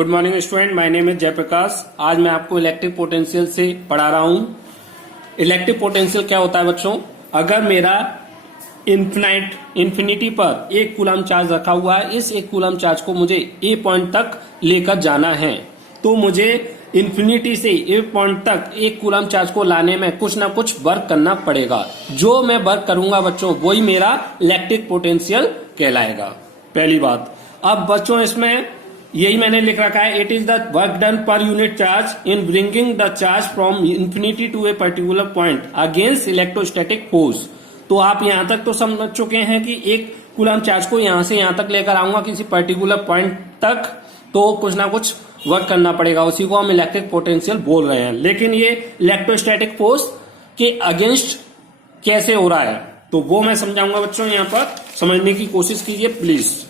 Good morning student, my name is Jayprakash. आज मैं आपको इलेक्ट्रिक पोटेंशियल से पढ़ा रहा हूं। इलेक्ट्रिक पोटेंशियल क्या होता है बच्चों? अगर मेरा इन्फिनिटी पर 1 कूलम चार्ज रखा हुआ है, इस 1 कूलम चार्ज को मुझे ए पॉइंट तक लेकर जाना है, तो मुझे इन्फिनिटी से ए पॉइंट तक 1 कूलम चार्ज को लाने में कुछ ना कुछ वर्क करना पड़ेगा। जो मैं वर्क करूंगा बच्चों, वही मेरा इलेक्ट्रिक पोटेंशियल कहलाएगा। पहली बात। अब बच्चों इसमें यही मैंने लिख रखा है, it is the work done per unit charge in bringing the charge from infinity to a particular point against electrostatic force. तो आप यहां तक तो समझ चुके हैं कि 1 कूलम चार्ज को यहां से यहां तक लेकर आऊंगा किसी पर्टिकुलर पॉइंट तक, तो कुछ ना कुछ वर्क करना पड़ेगा, उसी को हम इलेक्ट्रिक पोटेंशियल बोल रहे हैं। लेकिन ये इलेक्ट्रोस्टैटिक फोर्स के अगेंस्ट कैसे हो रहा है, तो वो मैं समझाऊंगा बच्चों। यहां पर समझने की कोशिश कीजिए प्लीज।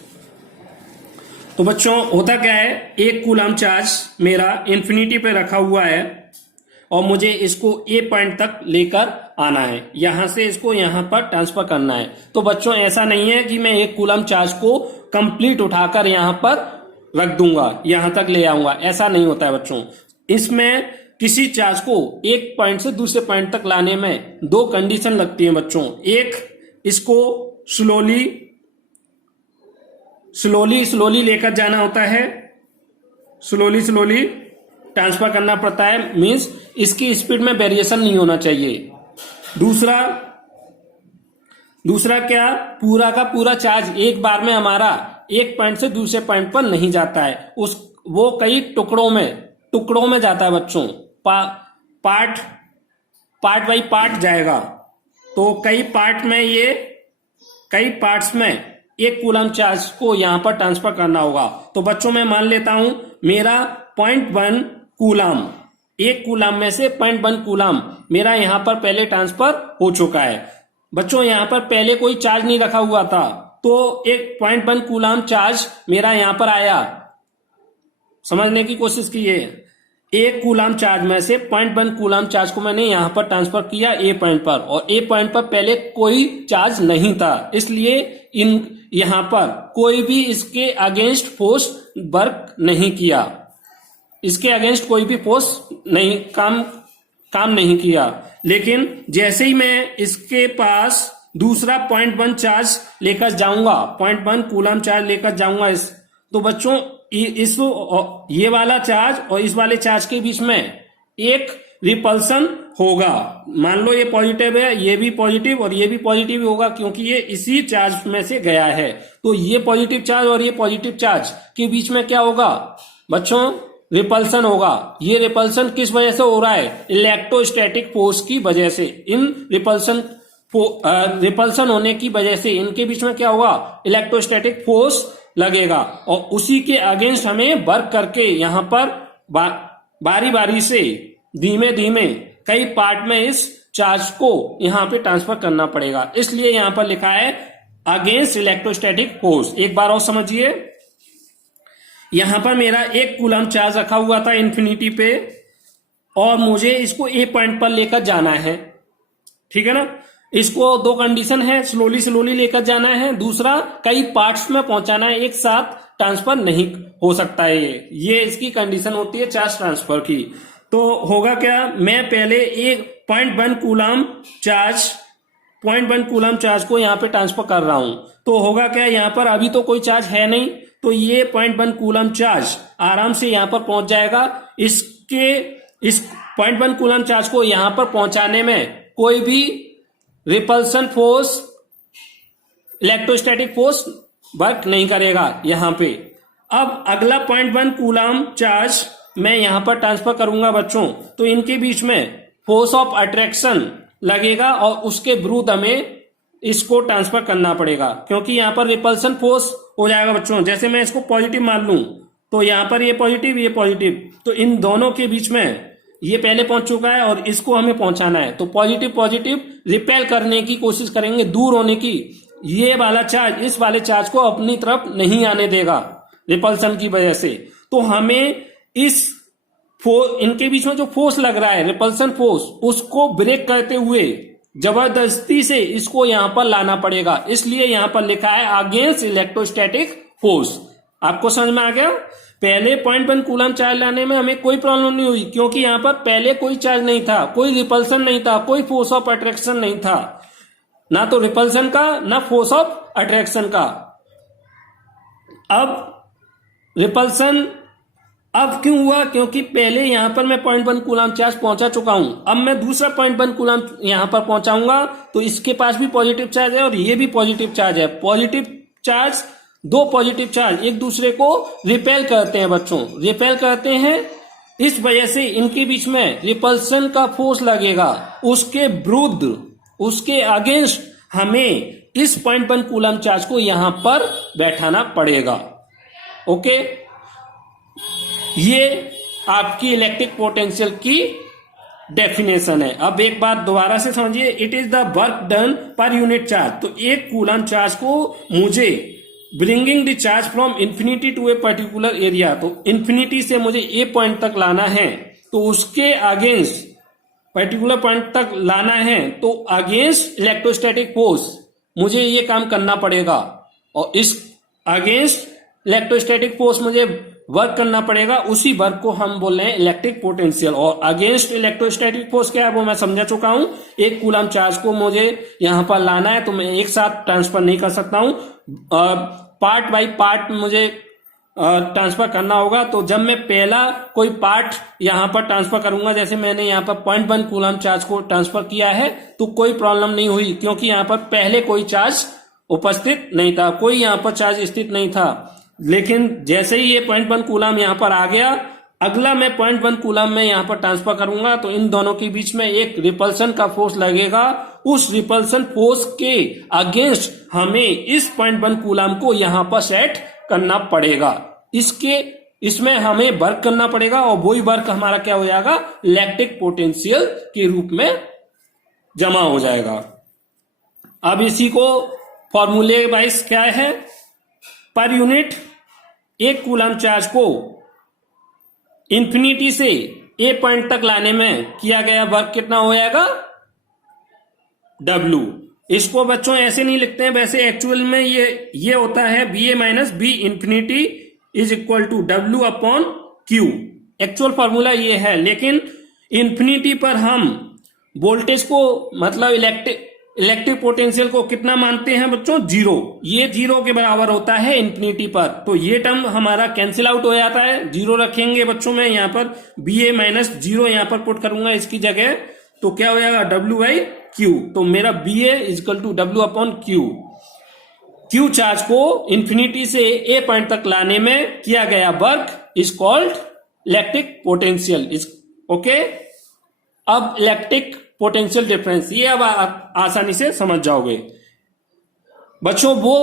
तो बच्चों होता क्या है, 1 कूलम चार्ज मेरा इन्फिनिटी पे रखा हुआ है और मुझे इसको ए पॉइंट तक लेकर आना है, यहां से इसको यहां पर ट्रांसफर करना है। तो बच्चों ऐसा नहीं है कि मैं 1 कूलम चार्ज को कंप्लीट उठाकर यहां पर रख दूंगा, यहां तक ले आऊंगा, ऐसा नहीं होता है बच्चों। इसमें किसी चार्ज को एक पॉइंट से दूसरे पॉइंट तक लाने में 2 कंडीशन लगती है बच्चों। एक, इसको स्लोली लेकर जाना होता है, स्लोली ट्रांसफर करना पड़ता है, मींस इसकी स्पीड में वेरिएशन नहीं होना चाहिए। दूसरा क्या, पूरा का पूरा चार्ज एक बार में हमारा एक पॉइंट से दूसरे पॉइंट पर नहीं जाता है, वो कई टुकड़ों में जाता है बच्चों। पार्ट बाई पार्ट जाएगा, तो कई पार्ट्स में 1 कूलम चार्ज को यहां पर ट्रांसफर करना होगा। तो बच्चों मैं मान लेता हूं मेरा 0.1 कूलम, 1 कूलम में से 0.1 कूलम मेरा यहां पर पहले ट्रांसफर हो चुका है। बच्चों यहां पर पहले कोई चार्ज नहीं रखा हुआ था, तो एक 0.1 कूलम चार्ज मेरा यहां पर आया। समझने की कोशिश कीजिए, 1 कूलम चार्ज में से 0.1 कूलम चार्ज को मैंने यहां पर ट्रांसफर किया ए पॉइंट पर, और ए पॉइंट पर पहले कोई चार्ज नहीं था, इसलिए यहां पर कोई भी इसके अगेंस्ट फोर्स वर्क नहीं किया, इसके अगेंस्ट कोई भी फोर्स नहीं काम नहीं किया। लेकिन जैसे ही मैं इसके पास दूसरा 0.1 चार्ज लेकर जाऊंगा, 0.1 कूलम चार्ज लेकर जाऊंगा तो बच्चों ये वाला चार्ज और इस वाले चार्ज के बीच में एक रिपल्सन होगा। मान लो ये पॉजिटिव है, ये भी पॉजिटिव और ये भी पॉजिटिव होगा, क्योंकि ये इसी चार्ज में से गया है। तो ये पॉजिटिव चार्ज और ये पॉजिटिव चार्ज के बीच में क्या होगा बच्चों? रिपल्सन होगा। ये रिपल्सन किस वजह से हो रहा है? इलेक्ट्रोस्टैटिक फोर्स की वजह से। इन रिपल्सन होने की वजह से इनके बीच में क्या होगा? इलेक्ट्रोस्टैटिक फोर्स लगेगा, और उसी के अगेंस्ट हमें वर्क करके यहां पर बारी बारी से धीमे धीमे कई पार्ट में इस चार्ज को यहां पे ट्रांसफर करना पड़ेगा। इसलिए यहां पर लिखा है अगेंस्ट इलेक्ट्रोस्टैटिक फोर्स। एक बार और समझिए, यहां पर मेरा 1 कूलम चार्ज रखा हुआ था इन्फिनिटी पे, और मुझे इसको ए पॉइंट पर लेकर जाना है, ठीक है ना। इसको 2 कंडीशन है, स्लोली लेकर जाना है, दूसरा कई पार्ट्स में पहुंचाना है, एक साथ ट्रांसफर नहीं हो सकता है। ये इसकी कंडीशन होती है चार्ज ट्रांसफर की। तो होगा क्या, मैं पहले एक 0.1 कूलम चार्ज को यहां पे ट्रांसफर कर रहा हूं, तो होगा क्या, यहां पर अभी तो कोई चार्ज है नहीं, तो ये 0.1 कूलम चार्ज आराम से यहां पर पहुंच जाएगा। इस 0.1 कूलम चार्ज को यहां पर पहुंचाने में कोई भी repulsion force, electrostatic force work नहीं करेगा यहां पे। अब अगला 0.1 कूलम चार्ज मैं यहां पर ट्रांसफर करूंगा बच्चों, तो इनके बीच में फोर्स ऑफ अट्रैक्शन लगेगा, और उसके विरुद्ध हमें इसको ट्रांसफर करना पड़ेगा, क्योंकि यहां पर रिपल्सन फोर्स हो जाएगा बच्चों। जैसे मैं इसको पॉजिटिव मान लूं, तो यहां पर ये पॉजिटिव, तो इन दोनों के बीच में ये पहले पहुंच चुका है और इसको हमें पहुंचाना है, तो पॉजिटिव रिपेल करने की कोशिश करेंगे, दूर होने की। ये वाला चार्ज इस वाले चार्ज को अपनी तरफ नहीं आने देगा रिपल्सन की वजह से। तो हमें इनके बीच में जो फोर्स लग रहा है, रिपल्सन फोर्स, उसको ब्रेक करते हुए जबरदस्ती से इसको यहां पर लाना पड़ेगा। इसलिए यहां पर लिखा है अगेंस्ट इलेक्ट्रोस्टैटिक फोर्स। आपको समझ में आ गया? पहले 0.1 कूलम चार्ज लाने में हमें कोई प्रॉब्लम नहीं हुई, क्योंकि यहां पर पहले कोई चार्ज नहीं था, कोई रिपल्सन नहीं था, कोई फोर्स ऑफ अट्रैक्शन नहीं था, ना तो रिपल्सन का ना फोर्स ऑफ अट्रैक्शन का। अब रिपल्सन अब क्यों हुआ? क्योंकि पहले यहां पर मैं 0.1 कूलम चार्ज पहुंचा चुका हूं, अब मैं दूसरा 0.1 कूलम यहां पर पहुंचाऊंगा तो इसके पास भी पॉजिटिव चार्ज है और ये भी पॉजिटिव चार्ज है। पॉजिटिव चार्ज, दो पॉजिटिव चार्ज एक दूसरे को रिपेल करते हैं बच्चों, रिपेल करते हैं, इस वजह से इनके बीच में रिपल्सन का फोर्स लगेगा, उसके विरुद्ध, उसके अगेंस्ट हमें इस 0.1 कूलम चार्ज को यहां पर बैठाना पड़ेगा। ओके, ये आपकी इलेक्ट्रिक पोटेंशियल की डेफिनेशन है। अब एक बात दोबारा से समझिए, it is the work done per unit charge. तो एक कूलम चार्ज को मुझे bringing the charge from infinity to a particular area, तो इंफिनिटी से मुझे ए पॉइंट तक लाना है, तो उसके अगेंस्ट पर्टिकुलर पॉइंट तक लाना है, तो अगेंस्ट इलेक्ट्रोस्टैटिक फोर्स मुझे ये काम करना पड़ेगा, और इस अगेंस्ट इलेक्ट्रोस्टैटिक फोर्स मुझे वर्क करना पड़ेगा, उसी वर्क को हम बोल रहे हैं इलेक्ट्रिक पोटेंशियल। और अगेंस्ट इलेक्ट्रोस्टैटिक फोर्स क्या है वो मैं समझा चुका हूं। एक कूलम चार्ज को मुझे यहां पर लाना है तो मैं एक साथ ट्रांसफर नहीं कर सकता हूं, पार्ट बाय पार्ट मुझे ट्रांसफर करना होगा। तो जब मैं पहला कोई पार्ट यहां पर ट्रांसफर करूंगा, जैसे मैंने यहां पर 0.1 कूलम चार्ज को ट्रांसफर किया है, तो कोई प्रॉब्लम नहीं हुई, क्योंकि यहां पर पहले कोई चार्ज उपस्थित नहीं था, कोई यहां पर चार्ज स्थित नहीं था। लेकिन जैसे ही ये 0.1 कूलम यहां पर आ गया, अगला मैं 0.1 कूलम में यहां पर ट्रांसफर करूंगा, तो इन दोनों के बीच में एक रिपल्सन का फोर्स लगेगा, उस रिपल्सन फोर्स के अगेंस्ट हमें इस 0.1 कूलम को यहां पर सेट करना पड़ेगा। इसमें हमें वर्क करना पड़ेगा, और वही वर्क हमारा क्या हो जाएगा, इलेक्ट्रिक पोटेंशियल के रूप में जमा हो जाएगा। अब इसी को फॉर्मूले वाइज क्या है, पर यूनिट एक कूलम चार्ज को इंफिनिटी से ए पॉइंट तक लाने में किया गया वर्क कितना हो जाएगा, W। इसको बच्चों ऐसे नहीं लिखते हैं, वैसे एक्चुअल में ये होता है BA minus B infinity is equal to W upon Q। Actual formula ये है, लेकिन इंफिनिटी पर हम वोल्टेज को, मतलब इलेक्ट्रिक पोटेंशियल को कितना मानते हैं बच्चों, 0। ये 0 के बराबर होता है इंफिनिटी पर, तो ये टर्म हमारा कैंसिल आउट हो जाता है। 0 रखेंगे बच्चों, में यहां पर BA माइनस 0 यहां पर पुट करूंगा इसकी जगह, तो क्या हो जाएगा, W बाई Q। तो मेरा BA is equal to W upon Q। Q charge को इंफिनिटी से ए पॉइंट तक लाने में किया गया work is called electric potential. Okay, अब इलेक्ट्रिक पोटेंशियल डिफरेंस ये अब आप आसानी से समझ जाओगे बच्चों। वो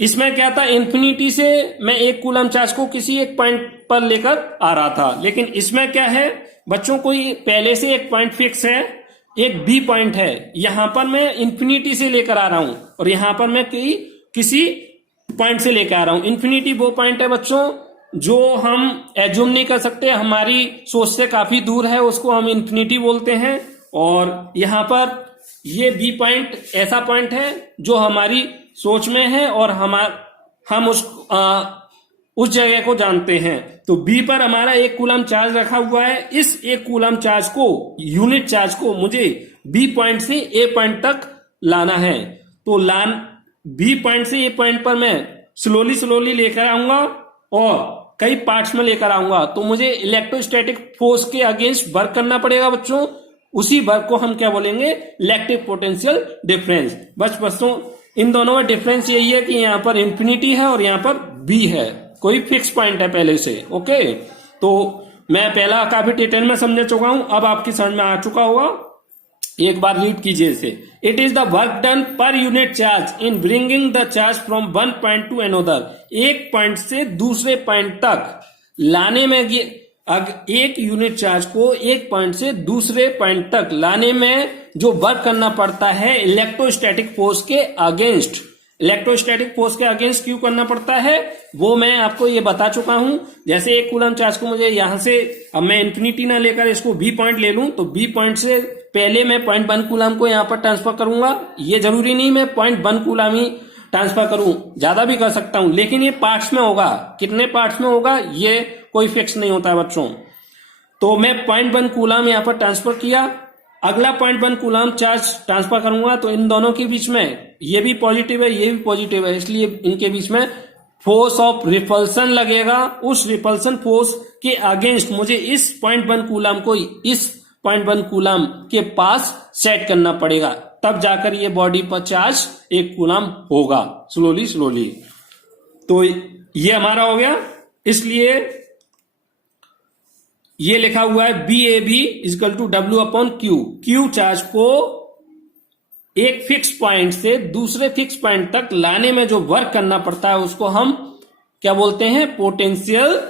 इसमें क्या था, इंफिनिटी से मैं एक कूलम चार्ज को किसी एक पॉइंट पर लेकर आ रहा था, लेकिन इसमें क्या है बच्चों, कोई पहले से एक पॉइंट फिक्स है, एक बी पॉइंट है, यहां पर मैं इंफिनिटी से लेकर आ रहा हूं, और यहां पर मैं किसी पॉइंट से लेकर आ रहा हूं। इंफिनिटी वो पॉइंट है बच्चों जो हम एज्यूम नहीं कर सकते, हमारी सोच से काफी दूर है, उसको हम इंफिनिटी बोलते हैं। और यहां पर ये बी पॉइंट ऐसा पॉइंट है जो हमारी सोच में है, और हम उस जगह को जानते हैं। तो बी पर हमारा एक कूलम चार्ज रखा हुआ है, इस एक कूलम चार्ज को, यूनिट चार्ज को मुझे बी पॉइंट से ए पॉइंट तक लाना है। तो बी पॉइंट से ए पॉइंट पर मैं स्लोली लेकर आऊंगा और कई पार्ट्स में लेकर आऊंगा, तो मुझे इलेक्ट्रोस्टैटिक फोर्स के अगेंस्ट वर्क करना पड़ेगा बच्चों। उसी वर्क को हम क्या बोलेंगे, इलेक्ट्रिक पोटेंशियल डिफरेंस। बच्चों इन दोनों में डिफरेंस यही है कि यहां पर इंफिनिटी है और यहां पर बी है, कोई फिक्स पॉइंट है पहले से। ओके, तो मैं पहला काफी डिटेल में समझ चुका हूं, अब आपकी समझ में आ चुका होगा। एक बार रीड कीजिए इसे। It is the work done per unit charge in bringing the charge from one point two another. एक पॉइंट से दूसरे पॉइंट तक लाने में, एक यूनिट चार्ज को एक पॉइंट से दूसरे पॉइंट तक लाने में जो वर्क करना पड़ता है इलेक्ट्रोस्टैटिक फोर्स के अगेंस्ट। इलेक्ट्रोस्टैटिक फोर्स के अगेंस्ट क्यों करना पड़ता है वो मैं आपको ये बता चुका हूं। जैसे एक कूलम चार्ज को मुझे यहां से, अब मैं इंफिनिटी ना लेकर इसको बी पॉइंट ले लूं, तो बी पॉइंट से पहले मैं 0.1 कूलम को यहां पर ट्रांसफर करूंगा। ये जरूरी नहीं मैं 0.1 कूलम ही ट्रांसफर करूं, ज्यादा भी कर सकता हूं, लेकिन ये पार्ट्स में होगा। कितने पार्ट्स में होगा ये कोई फिक्स नहीं होता है बच्चों। तो मैं 0.1 कूलम यहां पर ट्रांसफर किया, अगला 0.1 कूलम चार्ज ट्रांसफर करूंगा, तो इन दोनों के बीच में ये भी पॉजिटिव है, ये भी पॉजिटिव है, इसलिए इनके बीच में फोर्स ऑफ रिपल्सन लगेगा। उस रिपल्सन फोर्स के अगेंस्ट मुझे इस 0.1 कूलम को इस 0.1 कूलम के पास सेट करना पड़ेगा, तब जाकर ये बॉडी पर चार्ज 1 कूलम होगा, स्लोली स्लोली। तो ये हमारा हो गया, इसलिए ये लिखा हुआ है BAB equal to W/Q। Q charge को एक फिक्स पॉइंट से दूसरे फिक्स पॉइंट तक लाने में जो वर्क करना पड़ता है उसको हम क्या बोलते हैं, potential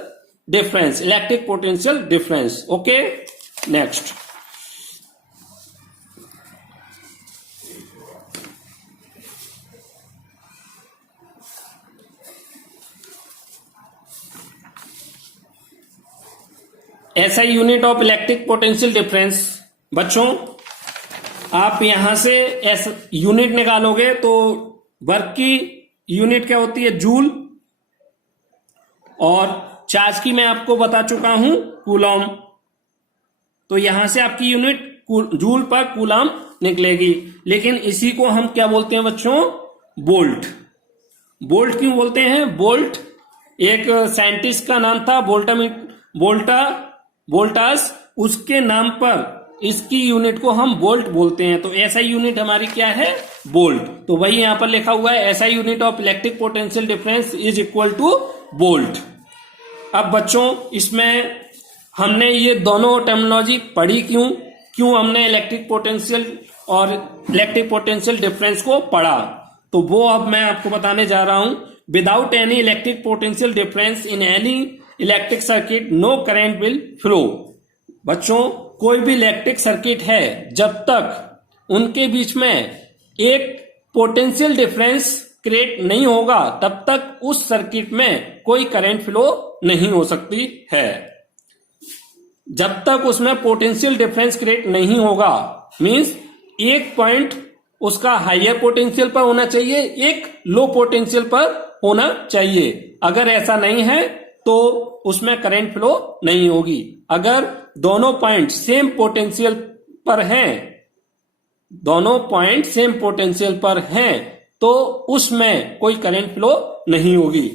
difference, electric potential difference. Okay, next. SI unit of electric potential difference. बच्चों आप यहां से यूनिट निकालोगे तो वर्क की यूनिट क्या होती है, जूल, और चार्ज की मैं आपको बता चुका हूं, कूलम। तो यहां से आपकी यूनिट जूल पर कूलम निकलेगी। लेकिन इसी को हम क्या बोलते हैं बच्चों, बोल्ट। बोल्ट क्यों बोलते हैं, बोल्ट एक साइंटिस्ट का नाम था, वोल्टास, उसके नाम पर इसकी यूनिट को हम बोल्ट बोलते हैं। तो SI यूनिट हमारी क्या है, बोल्ट। तो वही यहां पर लिखा हुआ है SI unit of electric potential difference is equal to volt. अब बच्चों इसमें हमने ये दोनों टर्मिनोलॉजी पढ़ी, क्यों हमने इलेक्ट्रिक पोटेंशियल और इलेक्ट्रिक पोटेंशियल डिफरेंस को पढ़ा, तो वो अब मैं आपको बताने जा रहा हूं। Without any electric potential difference in any electric circuit no current will flow. बच्चों कोई भी इलेक्ट्रिक सर्किट है, जब तक उनके बीच में एक पोटेंशियल डिफरेंस क्रिएट नहीं होगा तब तक उस सर्किट में कोई करंट फ्लो नहीं हो सकती है। जब तक उसमें पोटेंशियल डिफरेंस क्रिएट नहीं होगा, मींस एक पॉइंट उसका हायर पोटेंशियल पर होना चाहिए, एक लो पोटेंशियल पर होना चाहिए। अगर ऐसा नहीं है तो उसमें करंट फ्लो नहीं होगी। अगर दोनों पॉइंट सेम पोटेंशियल पर हैं, दोनों पॉइंट सेम पोटेंशियल पर हैं, तो उसमें कोई करंट फ्लो नहीं होगी।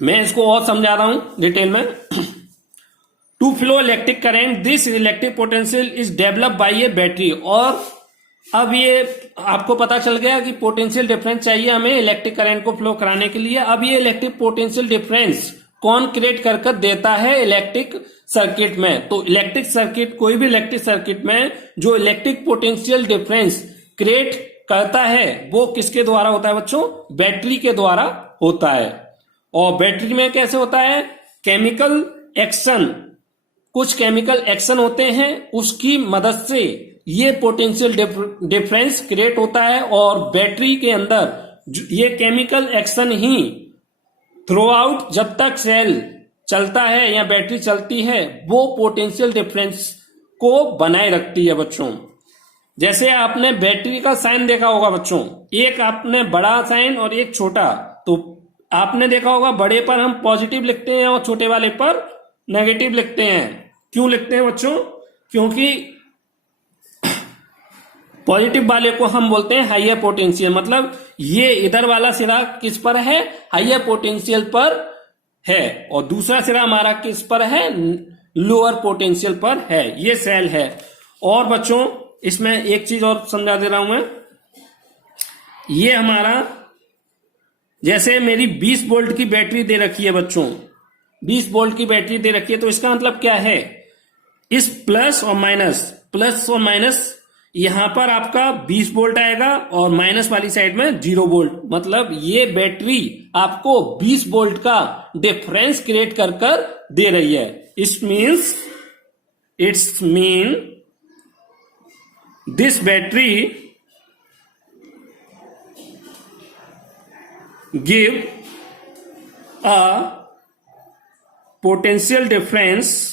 मैं इसको और समझा रहा हूं डिटेल में। To flow electric current this electric potential is develop by a battery. और अब ये आपको पता चल गया कि पोटेंशियल डिफरेंस चाहिए हमें इलेक्ट्रिक करंट को फ्लो कराने के लिए। अब ये इलेक्ट्रिक पोटेंशियल डिफरेंस कौन क्रिएट कर देता है इलेक्ट्रिक सर्किट में। तो इलेक्ट्रिक सर्किट, कोई भी इलेक्ट्रिक सर्किट में जो इलेक्ट्रिक पोटेंशियल डिफरेंस क्रिएट करता है वो किसके द्वारा होता है बच्चों, बैटरी के द्वारा होता है। और बैटरी में कैसे होता है, केमिकल एक्शन, कुछ केमिकल एक्शन होते हैं, उसकी मदद से ये पोटेंशियल डिफरेंस क्रिएट होता है। और बैटरी के अंदर ये केमिकल एक्शन ही थ्रू आउट, जब तक सेल चलता है या बैटरी चलती है, वो पोटेंशियल डिफरेंस को बनाए रखती है बच्चों। जैसे आपने बैटरी का साइन देखा होगा बच्चों, एक आपने बड़ा साइन और एक छोटा। तो आपने देखा होगा बड़े पर हम पॉजिटिव लिखते हैं और छोटे वाले पर नेगेटिव लिखते हैं। क्यों लिखते हैं बच्चों, क्योंकि पॉजिटिव वाले को हम बोलते हैं हाइयर पोटेंशियल, मतलब ये इधर वाला सिरा किस पर है, हाइयर पोटेंशियल पर है, और दूसरा सिरा हमारा किस पर है, लोअर पोटेंशियल पर है। ये सेल है। और बच्चों इसमें एक चीज और समझा दे रहा हूं मैं, ये हमारा जैसे मेरी 20 वोल्ट की बैटरी दे रखी है बच्चों, 20 वोल्ट की बैटरी दे रखी है, तो इसका मतलब क्या है, इस प्लस और माइनस यहां पर आपका 20 वोल्ट आएगा और माइनस वाली साइड में 0 वोल्ट। मतलब ये बैटरी आपको 20 वोल्ट का डिफरेंस क्रिएट कर दे रही है। It's mean this battery give a potential difference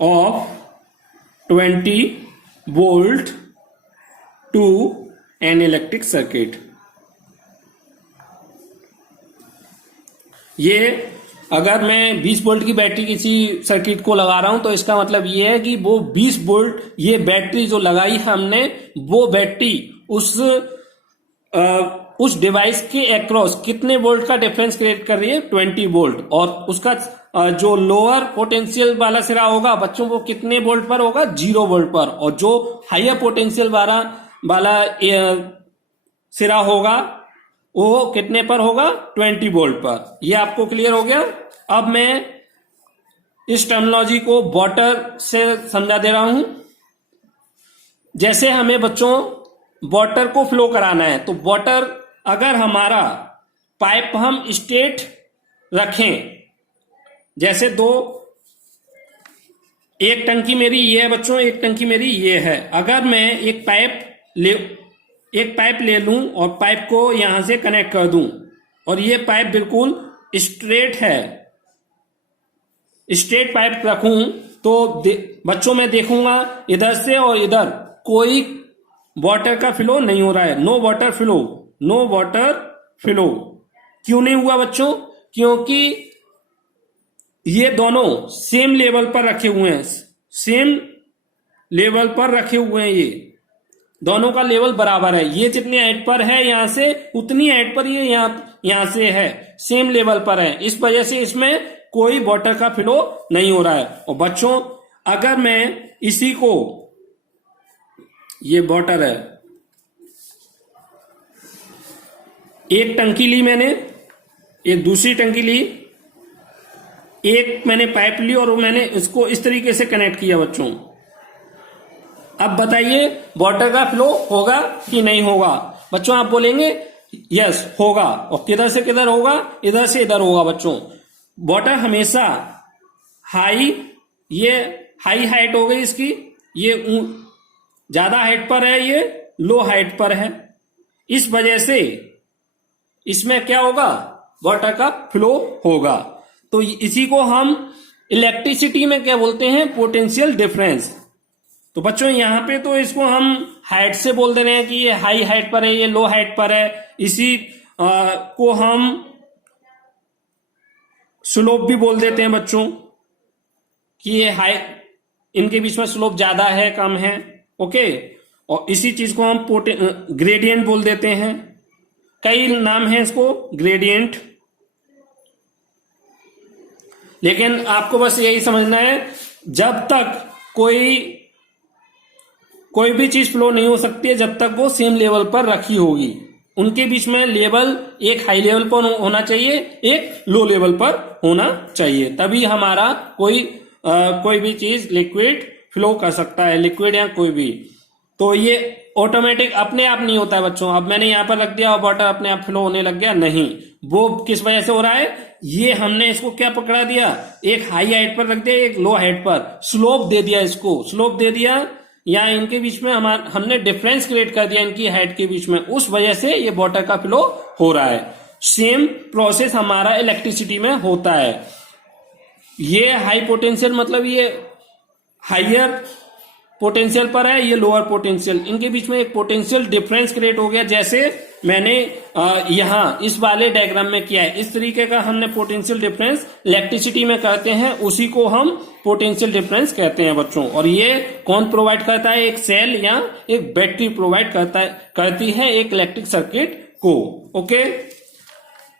of 20 volt to an electric circuit. ये अगर मैं 20 वोल्ट की बैटरी किसी सर्किट को लगा रहा हूं तो इसका मतलब ये है कि वो 20 वोल्ट ये बैटरी जो लगाई है हमने, वो बैटरी उस डिवाइस के अक्रॉस कितने वोल्ट का डिफरेंस क्रिएट कर रही है, 20 वोल्ट। और उसका जो लोअर पोटेंशियल वाला सिरा होगा बच्चों, वो कितने वोल्ट पर होगा, 0 वोल्ट पर। और जो हायर पोटेंशियल वाला सिरा होगा वो कितने पर होगा, 20 वोल्ट पर। ये आपको क्लियर हो गया। अब मैं इस टर्मिनोलॉजी को वाटर से समझा दे रहा हूं। जैसे हमें बच्चों वाटर को फ्लो कराना है, तो वाटर अगर हमारा पाइप हम स्ट्रेट रखें, जैसे एक टंकी मेरी ये है बच्चों, एक टंकी मेरी ये है। अगर मैं एक पाइप ले लूं और पाइप को यहां से कनेक्ट कर दूं, और ये पाइप बिल्कुल स्ट्रेट है, स्ट्रेट पाइप रखूं, तो बच्चों मैं देखूंगा इधर से और इधर कोई वाटर का फ्लो नहीं हो रहा है, no water flow, no water flow. क्यों नहीं हुआ बच्चों? क्योंकि ये दोनों सेम लेवल पर रखे हुए हैं, सेम लेवल पर रखे हुए हैं, ये दोनों का लेवल बराबर है। ये जितनी हाइट पर है यहां से, उतनी हाइट पर ये यहां से है, सेम लेवल पर है। इस वजह से इसमें कोई वाटर का फ्लो नहीं हो रहा है। और बच्चों अगर मैं इसी को, ये वाटर है, एक टंकी ली मैंने, एक दूसरी टंकी ली, एक मैंने पाइप ली और मैंने इसको इस तरीके से कनेक्ट किया बच्चों। अब बताइए वाटर का फ्लो होगा कि नहीं होगा? बच्चों आप बोलेंगे यस होगा। और किधर से किधर होगा? इधर से इधर होगा बच्चों। वाटर हमेशा ये हाई हाइट हो गई इसकी, ये ज्यादा हाइट पर है, ये लो हाइट पर है। इस वजह से इसमें क्या होगा, वाटर का फ्लो होगा। तो इसी को हम इलेक्ट्रिसिटी में क्या बोलते हैं, पोटेंशियल डिफरेंस। तो बच्चों यहां पे तो इसको हम हाइट से बोल दे रहे हैं कि ये हाई हाइट पर है, ये लो हाइट पर है। इसी को हम स्लोप भी बोल देते हैं बच्चों कि ये हाई, इनके बीच में स्लोप ज्यादा है कम है, ओके। और इसी चीज को हम ग्रेडियंट बोल देते हैं। कई नाम है इसको, ग्रेडियंट। लेकिन आपको बस यही समझना है, जब तक कोई भी चीज फ्लो नहीं हो सकती है जब तक वो सेम लेवल पर रखी होगी। उनके बीच में लेवल एक हाई लेवल पर होना चाहिए, एक लो लेवल पर होना चाहिए, तभी हमारा कोई भी चीज लिक्विड फ्लो कर सकता है, लिक्विड या कोई भी। तो ये ऑटोमेटिक अपने आप नहीं होता है बच्चों। अब मैंने यहां पर रख दिया और वाटर अपने आप फ्लो होने लग गया, नहीं। वो किस वजह से हो रहा है, ये हमने इसको क्या पकड़ा दिया, एक हाई हाइट पर रख दिया, एक लो हाइट पर, स्लोप दे दिया, इसको स्लोप दे दिया, या इनके बीच में हमने डिफरेंस क्रिएट कर दिया इनकी हाइट के बीच में। उस वजह से ये वाटर का फ्लो हो रहा है। सेम प्रोसेस हमारा इलेक्ट्रिसिटी में होता है। ये हाई पोटेंशियल मतलब ये हाइयर पोटेंशियल पर है, ये लोअर पोटेंशियल, इनके बीच में एक पोटेंशियल डिफरेंस क्रिएट हो गया। जैसे मैंने यहां इस वाले डायग्राम में किया है, इस तरीके का हमने पोटेंशियल डिफरेंस इलेक्ट्रिसिटी में करते हैं, उसी को हम पोटेंशियल डिफरेंस कहते हैं बच्चों। और ये कौन प्रोवाइड करता है, एक सेल या एक बैटरी प्रोवाइड करती है एक इलेक्ट्रिक सर्किट को, ओके।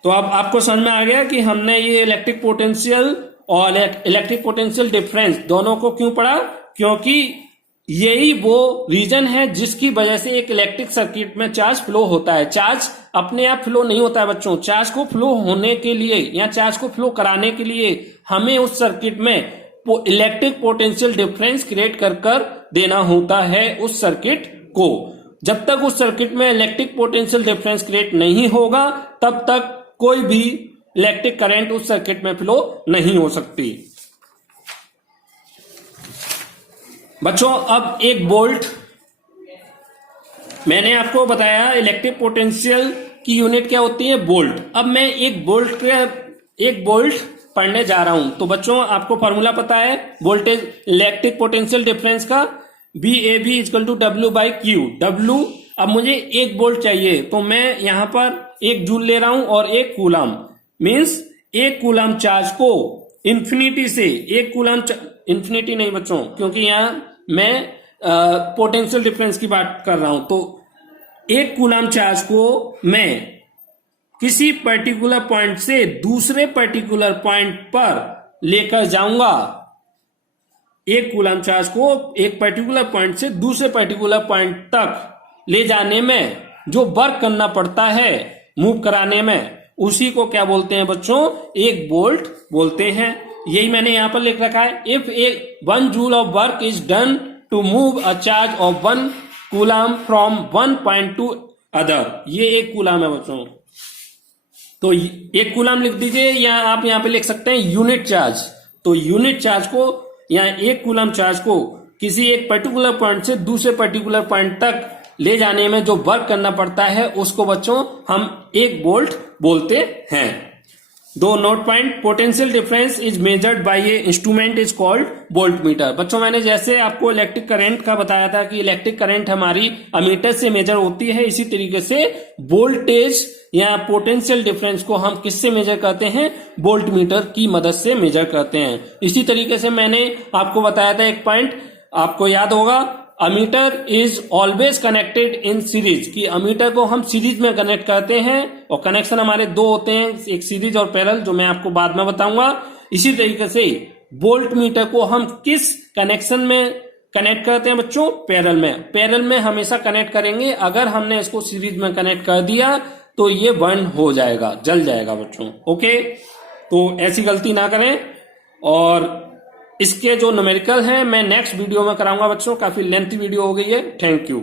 तो अब आपको समझ में आ गया कि हमने ये इलेक्ट्रिक पोटेंशियल और इलेक्ट्रिक पोटेंशियल डिफरेंस दोनों को क्यों पढ़ा, क्योंकि यही वो रीजन है जिसकी वजह से एक इलेक्ट्रिक सर्किट में चार्ज फ्लो होता है। चार्ज अपने आप फ्लो नहीं होता है बच्चों। चार्ज को फ्लो होने के लिए या चार्ज को फ्लो कराने के लिए हमें उस सर्किट में इलेक्ट्रिक पोटेंशियल डिफरेंस क्रिएट कर देना होता है उस सर्किट को। जब तक उस सर्किट में इलेक्ट्रिक पोटेंशियल डिफरेंस क्रिएट नहीं होगा तब तक कोई भी इलेक्ट्रिक करंट उस सर्किट में फ्लो नहीं हो सकती। बच्चों अब एक वोल्ट, मैंने आपको बताया इलेक्ट्रिक पोटेंशियल की यूनिट क्या होती है, वोल्ट। अब मैं एक वोल्ट पढ़ने जा रहा हूं। तो बच्चों आपको फॉर्मूला पता है वोल्टेज इलेक्ट्रिक पोटेंशियल डिफरेंस का, B A B is equal to W by Q. W, अब मुझे 1 वोल्ट चाहिए तो मैं यहां पर 1 जूल ले रहा हूं और 1 कूलम, मीन्स 1 कूलम चार्ज को इंफिनिटी से 1 कूलम, इंफिनिटी नहीं बच्चों, क्योंकि यहां मैं पोटेंशियल डिफरेंस की बात कर रहा हूं, तो 1 कूलम चार्ज को मैं किसी पर्टिकुलर पॉइंट से दूसरे पर्टिकुलर पॉइंट पर लेकर जाऊंगा। 1 कूलम चार्ज को एक पर्टिकुलर पॉइंट से दूसरे पर्टिकुलर पॉइंट तक ले जाने में जो वर्क करना पड़ता है मूव कराने में, उसी को क्या बोलते हैं बच्चों? 1 वोल्ट बोलते हैं। यही मैंने यहां पर लिख रखा है, if 1 joule of work is done to move a charge of 1 coulomb from 1 point to other. ये 1 कूलम है बच्चों, तो 1 कूलम लिख दीजिए, या आप यहां पे लिख सकते हैं यूनिट चार्ज। तो यूनिट चार्ज को या 1 कूलम चार्ज को किसी एक पर्टिकुलर पॉइंट से दूसरे पर्टिकुलर पॉइंट तक ले जाने में जो वर्क करना पड़ता है उसको बच्चों हम 1 वोल्ट बोलते हैं। दो note point, potential difference is measured by A instrument is called volt meter. बच्चों मैंने जैसे आपको इलेक्ट्रिक करंट का बताया था कि इलेक्ट्रिक करंट हमारी अमीटर से मेजर होती है, इसी तरीके से वोल्टेज या पोटेंशियल डिफरेंस को हम किससे मेजर करते हैं? वोल्ट मीटर की मदद से मेजर करते हैं। इसी तरीके से मैंने आपको बताया था एक पॉइंट, आपको याद होगा, ammeter is always connected in series, कि अमीटर को हम सीरीज में कनेक्ट करते हैं और कनेक्शन हमारे 2 होते हैं, एक सीरीज और पैरेलल, जो मैं आपको बाद में बताऊंगा। इसी तरीके से वोल्ट मीटर को हम किस कनेक्शन में कनेक्ट करते हैं बच्चों? पैरेलल में। पैरेलल में हमेशा कनेक्ट करेंगे, अगर हमने इसको सीरीज में कनेक्ट कर दिया तो ये बर्न हो जाएगा, जल जाएगा बच्चों। ओके, तो ऐसी गलती ना करें। और इसके जो न्यूमेरिकल हैं मैं नेक्स्ट वीडियो में कराऊंगा बच्चों, काफी लेंथी वीडियो हो गई है। Thank you.